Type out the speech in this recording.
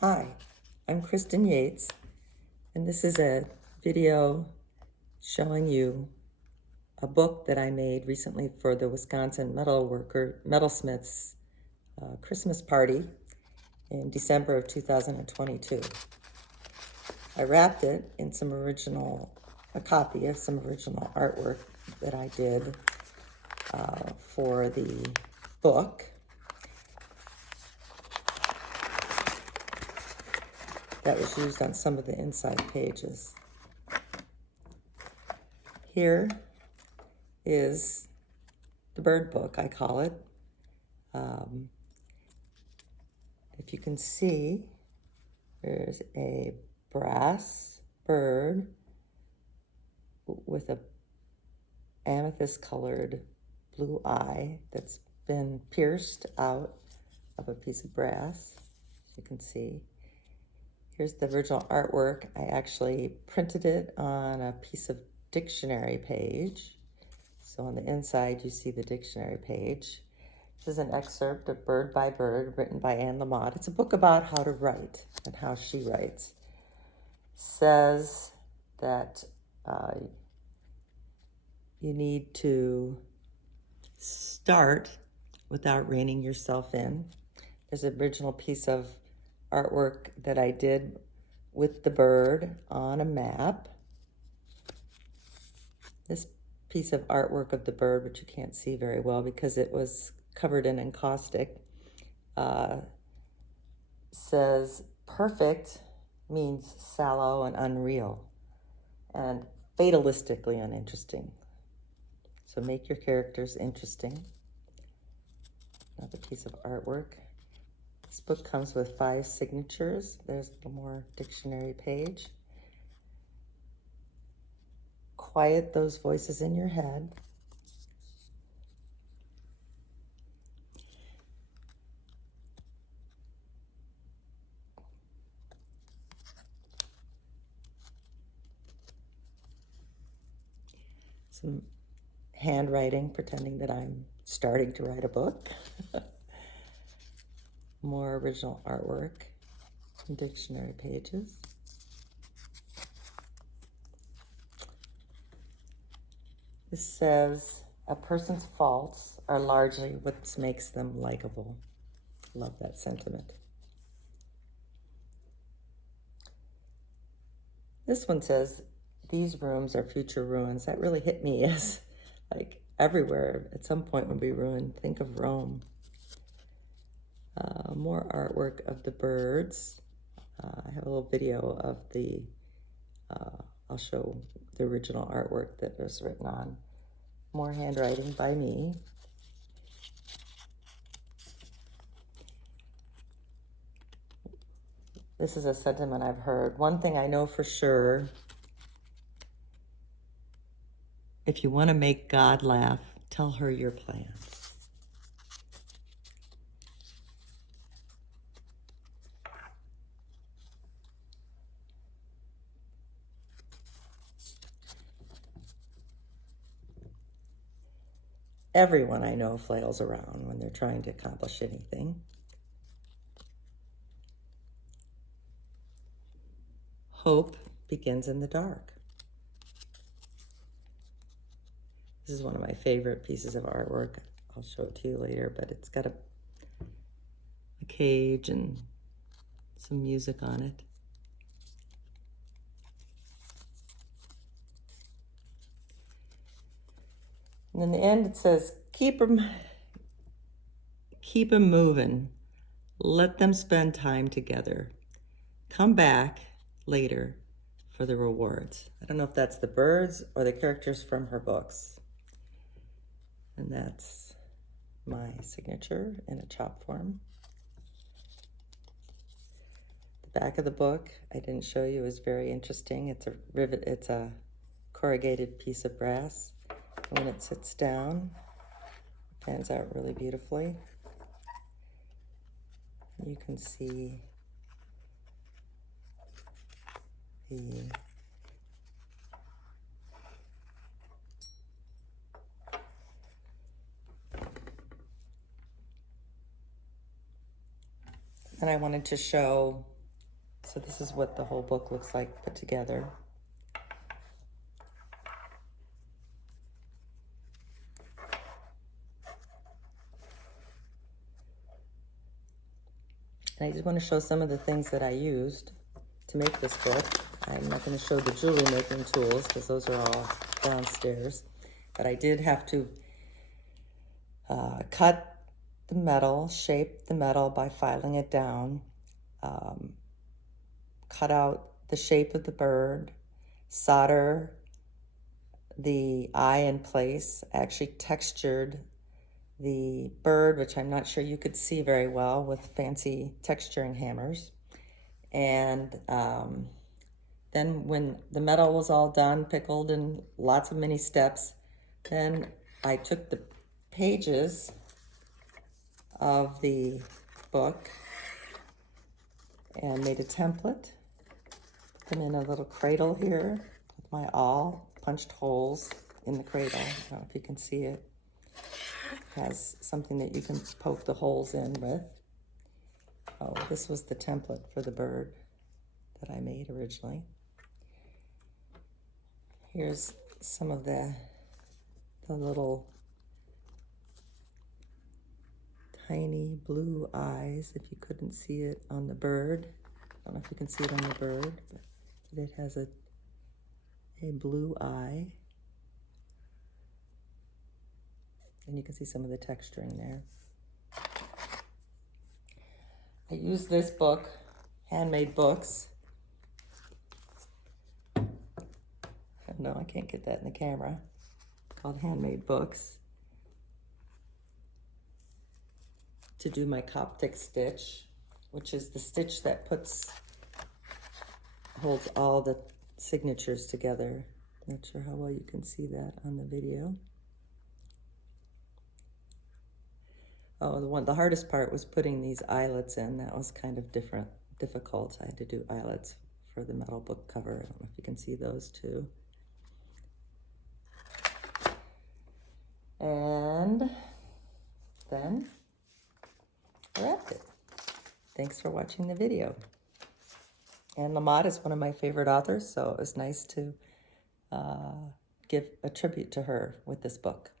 Hi, I'm Kristin Yates, and this is a video showing you a book that I made recently for the Wisconsin Metalsmiths Christmas party in December of 2022. I wrapped it in a copy of some original artwork that I did for the book. That was used on some of the inside pages. Here is the bird book, I call it. If you can see, there's a brass bird with a amethyst-colored blue eye that's been pierced out of a piece of brass, as you can see. Here's the original artwork. I actually printed it on a piece of dictionary page. So on the inside, you see the dictionary page. This is an excerpt of Bird by Bird, written by Anne Lamott. It's a book about how to write and how she writes. It says that you need to start without reining yourself in. There's an original piece of artwork that I did with the bird on a map. This piece of artwork of the bird, which you can't see very well because it was covered in encaustic, says perfect means sallow and unreal and fatalistically uninteresting. So make your characters interesting. Another piece of artwork. This book comes with 5 signatures. There's a little more dictionary page. Quiet those voices in your head. Some handwriting, pretending that I'm starting to write a book. More original artwork, some dictionary pages. This says, a person's faults are largely what makes them likable. Love that sentiment. This one says, these rooms are future ruins. That really hit me as like everywhere at some point will be ruined. Think of Rome. More artwork of the birds. I have a little video of the, I'll show the original artwork that was written on. More handwriting by me. This is a sentiment I've heard. One thing I know for sure, if you want to make God laugh, tell her your plans. Everyone I know flails around when they're trying to accomplish anything. Hope begins in the dark. This is one of my favorite pieces of artwork. I'll show it to you later, but it's got a cage and some music on it. And in the end, it says, keep them moving. Let them spend time together. Come back later for the rewards. I don't know if that's the birds or the characters from her books. And that's my signature in a chop form. The back of the book, I didn't show you, is very interesting. It's a corrugated piece of brass. When it sits down, it pans out really beautifully. You can see the and I wanted to show So this is what the whole book looks like put together. And I just want to show some of the things that I used to make this book. I'm not going to show the jewelry making tools because those are all downstairs. But I did have to cut the metal, shape the metal by filing it down, cut out the shape of the bird, solder the eye in place. I actually textured the bird, which I'm not sure you could see very well with fancy texturing hammers. And then when the metal was all done, pickled in lots of many steps, then I took the pages of the book and made a template. Put them in a little cradle here with my awl, punched holes in the cradle. I don't know if you can see it. It has something that you can poke the holes in with. Oh, this was the template for the bird that I made originally. Here's some of the little tiny blue eyes, if you couldn't see it on the bird. I don't know if you can see it on the bird, but it has a blue eye. And you can see some of the texturing there. I use this book, Handmade Books. No, I can't get that in the camera. Called Handmade Books. To do my Coptic stitch, which is the stitch that holds all the signatures together. Not sure how well you can see that on the video. Oh, the hardest part was putting these eyelets in. That was kind of difficult. I had to do eyelets for the metal book cover. I don't know if you can see those too. And then I wrapped it. Thanks for watching the video. Anne Lamott is one of my favorite authors, so it was nice to give a tribute to her with this book.